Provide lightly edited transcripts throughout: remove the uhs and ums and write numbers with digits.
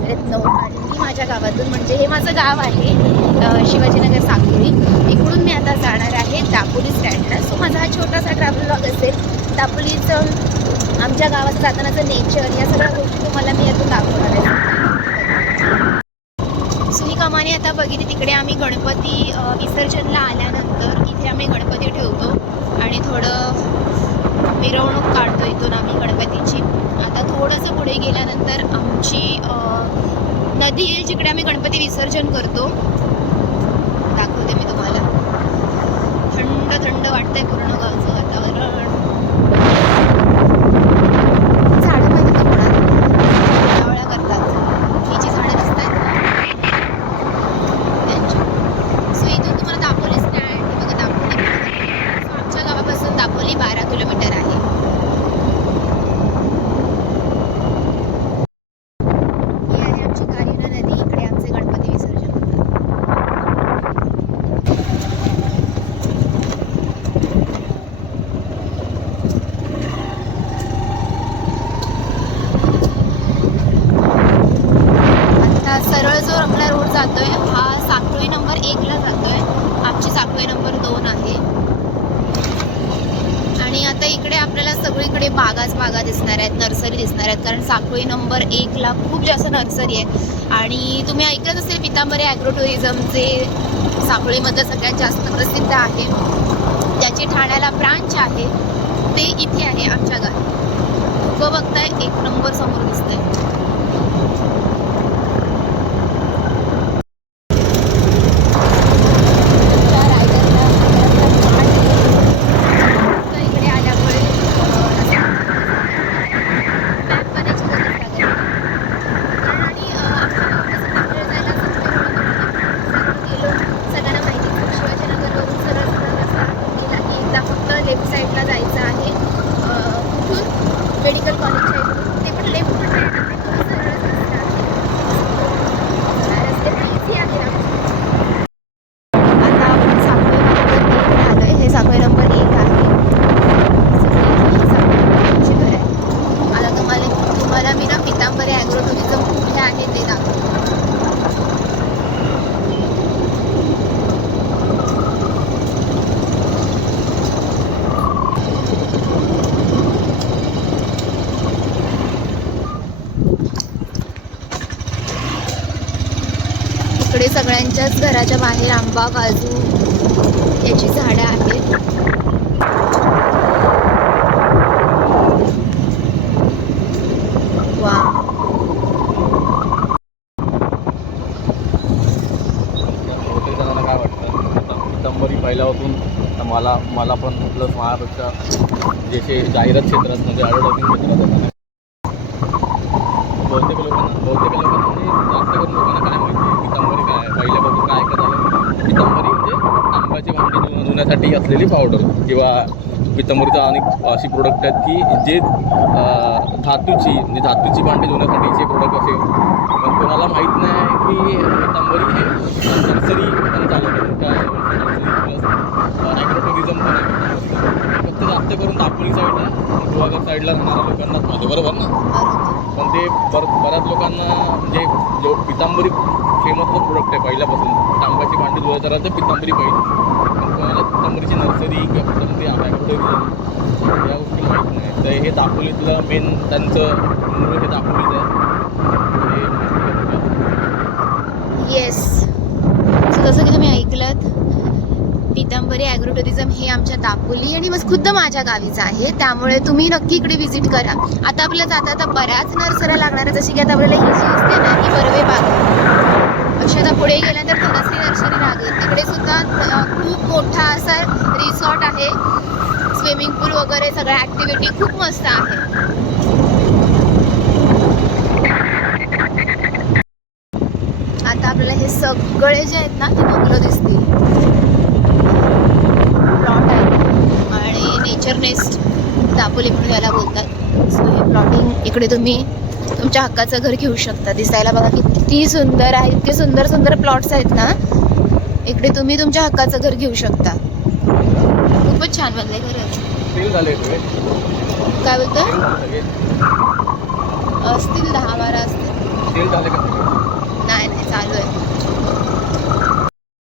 वाजलेत 9 आणि मी माझ्या गावातून, म्हणजे हे माझं गाव आहे शिवाजीनगर साखळी, इकडून मी आता जाणार आहे दापोली स्टँडला. सो माझा हा छोटासा ट्रॅव्हल ब्लॉग असेल. दापोलीचं आमच्या गावात जातानाचं नेचर या सगळ्या गोष्टी तुम्हाला मी यातून दाखवणार आहे. सो ही कमानी आता बघितली. तिकडे आम्ही गणपती विसर्जनला आल्यानंतर इथे आम्ही गणपती ठेवतो आणि थोडं मिरवणूक काढतो इथून आम्ही गणपतीची. आता थोडंसं पुढे गेल्यानंतर आमची नदी आहे जिकडे आम्ही गणपती विसर्जन करतो. दाखवते मी तुम्हाला. थंड थंड वाटतंय पूर्ण गावचं वातावरण. झाडं माहिती का कोणाला करतात, ही जी झाडं असतात त्यांची. सो इथून तुम्हाला दापोली स्टँड बघा, दापोली. सो आमच्या गावापासून दापोली 12 किलोमीटर आहे. ही आहे आमची कारिना नदी. इकडे आमचे गणपती विसर्जन होतात. आता सरळ जो आपला रोड जातोय हा साखळी नंबर 1ला जातोय. आमची साखळी नंबर 2 आहे. आणि आता इकडे आपल्याला सगळीकडे बागाच बागा दिसणार आहेत, नर्सरी दिसणार आहेत, कारण साखळी नंबर 1ला खूप जास्त नर्सरी आहे. आणि तुम्ही ऐकत असेल पितांबरी ॲग्रो टुरिझमचे साखळीमधलं सगळ्यात जास्त प्रसिद्ध आहे. त्याची ठाण्याला ब्रांच आहे, ते इथे आहे आमच्या गावी. उभं बघताय, 1 नंबर समोर दिसतंय. लेफ्ट साईडला जायचं आहे. कुठून मेडिकल कॉलेजच्या इकडून ते पण लेफ्ट कडे रस्ते इझी आहे. आता आपण साखळी नंबर 1 आलोय. हे साखळी नंबर 1 आहे. घर आहे. आता तुम्हाला मी ना पितांबरी ॲग्रो टुरिझम कुठे आहे ते दाखवतो. इकडे सगळ्यांच्याच घराच्या बाहेर आंबा, काजू याची झाडं आहेत. वा, बहुतेक जणांना काय वाटतं, आता पितांबरी पहिल्यापासून मला पण प्लस महाराष्ट्राच्या जे जाहिरात क्षेत्रात म्हणजे ॲडव्हर्टायझिंग क्षेत्रात होतं. बहुतेक लोकांना म्हणजे जास्त करून लोकांना काय माहिती आहे पितांबरी काय आहे. पहिल्यापासून काय ऐकत आलं, पितांबरी म्हणजे आंब्याची भांडी धुण्यासाठी असलेली पावडर किंवा पितांबरीचा अनेक अशी प्रोडक्ट आहेत की जे धातूची भांडी धुण्यासाठीचे प्रोडक्ट असे. पण कोणाला माहीत नाही की पितांबरी हे नर्सरी पण चालवतं, त्या ॲग्रो टुरिझम पण आहे. फक्त जास्त करून दापोली साईडला, गुहागर साईडला राहणाऱ्या लोकांनाच माहिती, बरोबर ना. पण ते बऱ्याच लोकांना म्हणजे जो पितांबरी फेमसचं प्रोडक्ट आहे पहिल्यापासून. आंब्याची भांडी धुवायचं राहतं तर पितांबरी पाहिजे. पण कोणाला पितांबरीची नर्सरी किंवा पितांबरी ॲग्रो टुरिझम या गोष्टी माहीत नाही. तर हे दापोलीतलं मेन त्यांचं मूळ हे दापोलीचं आहे. येस. सो जसं की तुम्ही ऐकलंत, पितांबरी ॲग्रो टुरिझम हे आमच्या दापोली आणि खुद्द माझ्या गावीचं आहे. त्यामुळे तुम्ही नक्की इकडे व्हिजिट करा. आता आपल्याला जाता बऱ्याच नर्सऱ्या लागणार आहेत. जशी की आता आपल्याला ही जी दिसते ना, ही बर्वे बाग. अशी आता पुढे गेल्यानंतर धनश्री नर्सरी लागेल. तिकडे सुद्धा खूप मोठा असा रिसॉर्ट आहे, स्विमिंग पूल वगैरे सगळ्या ॲक्टिव्हिटी खूप मस्त आहे. आता आपल्याला हे सगळे जे आहेत ना ते डोंगरं दिसतील. प्लॉट आहे आणि नेचर नेस्ट दापोली म्हणून याला बोलतात. सो हे प्लॉटिंग इकडे तुम्ही तुमच्या हक्काचं घर घेऊ शकता. दिसायला बघा किती सुंदर आहे. इतके सुंदर सुंदर प्लॉट्स आहेत ना, इकडे तुम्ही तुमच्या हक्काचं घर घेऊ शकता. खूपच छान बनलंय खरंच. काय बोलतं, असतील 10-12 असतील. सेल झाले का? नाही चालू आहे.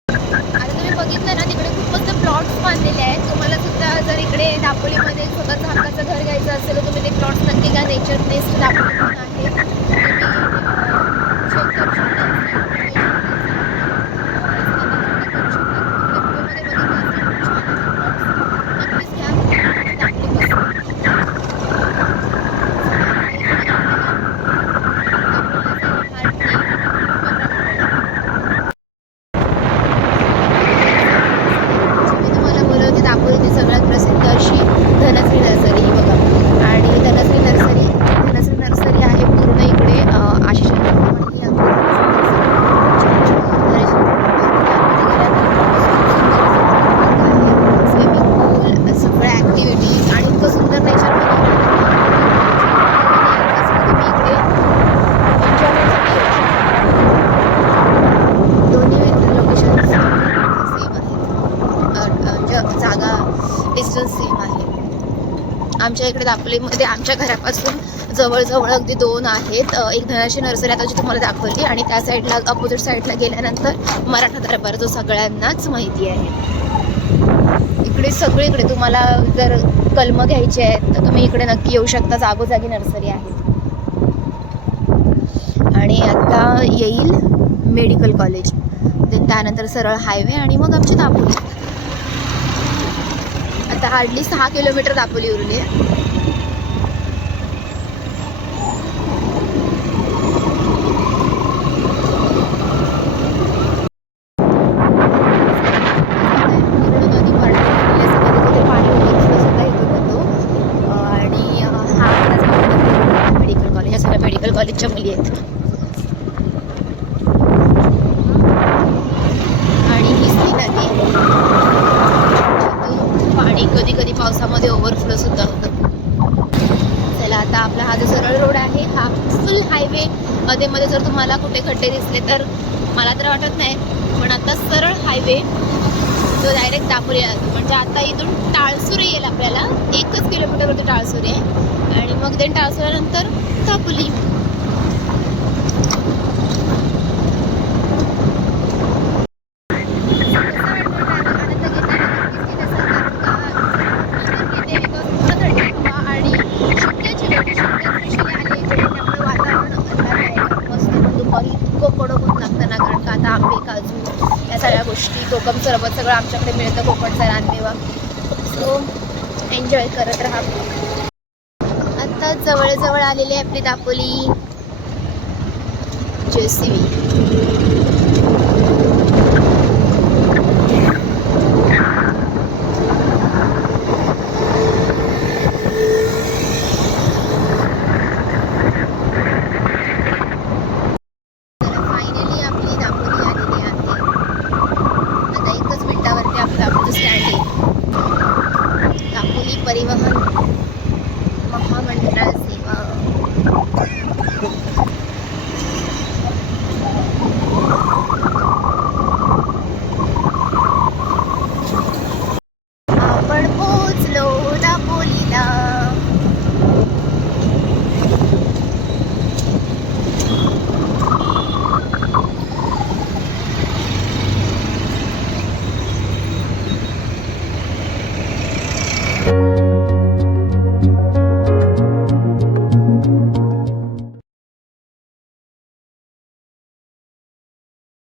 आता तुम्ही बघितलं ना तिकडे खूप मस्त प्लॉट्स बांधलेले आहेत. तुम्हाला सुद्धा जर इकडे दापोलीमध्ये स्वतःचं हक्काचं घर घ्यायचं असेल तर तुम्ही ते प्लॉट्स नक्की घ्या. नेचर नेस्ट दापोली म्हणून आहे. तुम्ही check करू शकता. नक्कीच घ्या. मी तुम्हाला बोलवते दापोलीची सगळ्यात प्रसिद्ध अशी धनश्री नर्सरी ही बघा. आणि धनश्री नर्सरी आहे पूर्ण इकडे आशिष स्विमिंग पूल सगळ्या ॲक्टिव्हिटीज आणि इतकं सुंदर नेचर तुम्ही इकडे एन्जॉयमेंटसाठी येऊ शकता. दोन्ही लोकेशन सेम आहेत. जागा डिस्टन्स सेम आहे. आमच्या इकडे दापोलीमध्ये आमच्या घरापासून जवळजवळ अगदी 2 आहेत. एक धनश्री नर्सरी आता जी तुम्हाला दाखवली आणि त्या साईडला अपोजिट साईडला गेल्यानंतर मराठा दरबार जो सगळ्यांनाच माहिती आहे. इकडे सगळीकडे तुम्हाला जर कलमं घ्यायची आहेत तर तुम्ही इकडे नक्की येऊ शकता. जागोजागी नर्सरी आहेत. आणि आता येईल मेडिकल कॉलेज, त्यानंतर सरळ हायवे आणि मग आमची दापोली. आता हार्डली 6 किलोमीटर दापोली उरली आहे. मेडिकल कॉलेजच्या मुली आहेत. आणि ही नदी पाणी कधी कधी पावसामध्ये ओव्हरफ्लो सुद्धा होतं. चला आता आपला हा जो सरळ रोड आहे हा फुल हायवे. मध्ये मध्ये जर तुम्हाला कुठे खड्डे दिसले तर मला तर वाटत नाही, पण आता सरळ हायवे जो डायरेक्ट दापोली जातो. म्हणजे आता इथून टाळसुरी येईल आपल्याला. 1 किलोमीटरवरती टाळसुरी आहे आणि मग ते टाळसुऱ्यानंतर दापोली. या सगळ्या गोष्टी कोकम सरबत सगळं आमच्याकडे मिळतं. कोकणचा रानमेवा. सो एन्जॉय करत राहा. आता जवळ आलेली आहे आपली दापोली. JCB.